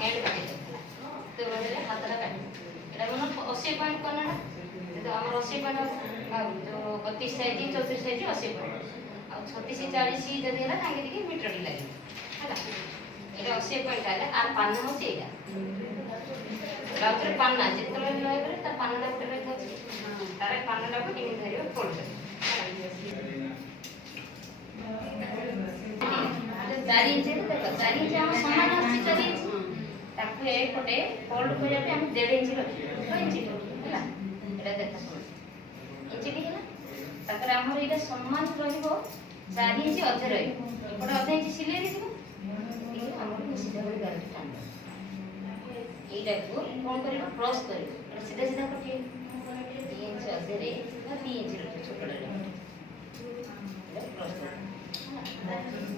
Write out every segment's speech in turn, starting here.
hand काटी तो बदले हाथरा काटी एटा मन 80 पॉइंट करना तो हमर 80 पॉइंट जो 32 साइज 34 साइज 80 पॉइंट आ 36 40 जदी हला तांगे देखि मीटर लागी हला एटा 80 पॉइंट आले आर पाना होचे एटा राउटर पाना जेतले लय करे ता पाना गोटे रही अछि तारे पाना को केमि धरियो फोल्ड चार इंच देखो 4 इंच हम समान अछि 4 इंच ताकू ए पटे फोल्ड करिया पे हम 1.5 इंच रखी 2 इंच हला एटा देखो इंच दी हला ताकर हमर एटा समान रहिबो 4 इंच अधे रहिबो एपटे अधे इंच सिले दिबो ठीक हमर सीधा बड़ी गाड़ी टान एटा को कोन करिबो क्रॉस करिबो एटा सीधा सीधा कटिए 2 इंच अधे रे 2 इंच रखी छोटो रे एटा क्रॉस कर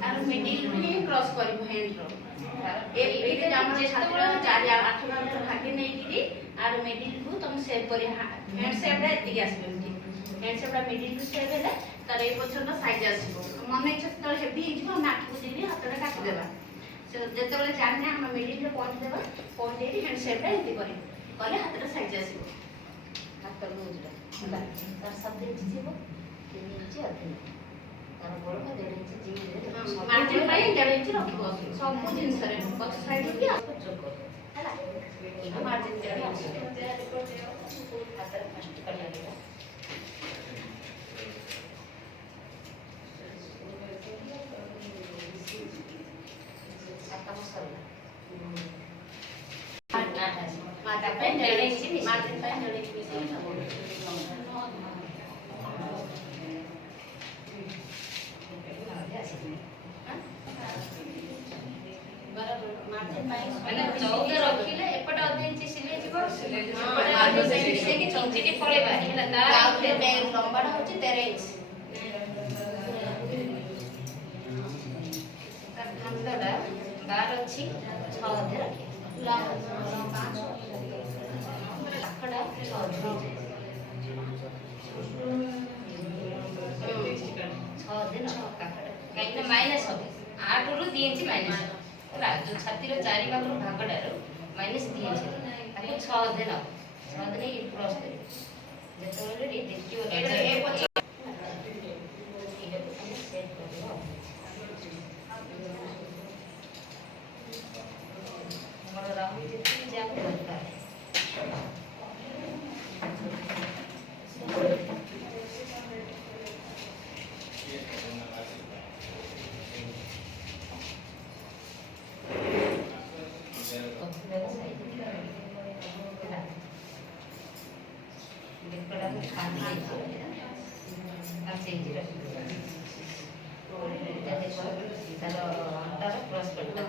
आर मिडिल भी क्रॉस करिबो हैंड रो ए जाम छात्र 4 या 8 नंबर भागे नै गिरी आर मिडिल को तुम सेव करी हैंड शेप रे एति आसीबो हैंड शेप रा मिडिल को सेव हेले तार ए पछन साइज आसीबो मने इच्छा तो हेवी हिजबो हम आठ को देबी हातरे काटी देबा से जेते बेले जाने हम मिडिल रे पॉइंट देबा पॉइंट देबी हैंड शेप रे एति करी कले हातरे साइज आसीबो हात लूजरा होला तार सब इंच थिबो 3 इंच अधे तार बड़ का 1.5 इंच जी मार्जिन पाई 1.5 इंच रखिबो सब जिंस रे पछ साइड के आस चोक होला ई मार्जिन 1.5 इंच हातरे फर्स्ट कर लागेला आता मसाला माता पे 1.5 इंच मार्जिन पे 1.5 इंच माने 14 रखिले एपट अधे इंच सिले जीवो एपट अधे इंच से कि 14 के पळे बारी हला तार लंबा होची 13 इंच तार खांदडा 12 अछि 6 अधे रखि लंबा 5 लाखडा 6 अधे 6 अधे न काकडा काइना माइनस हो 8 रु 2 इंच माइनस होला जो छाती रो चारि भाग रो भागडा रो माइनस 2 इंच ताको 6 अधे न 6 अधे इ क्रॉस करी जेतोले रे देखियो ए पछ इले को सेट करियो हमर राहु जेती जाको दरकार क्रॉस करता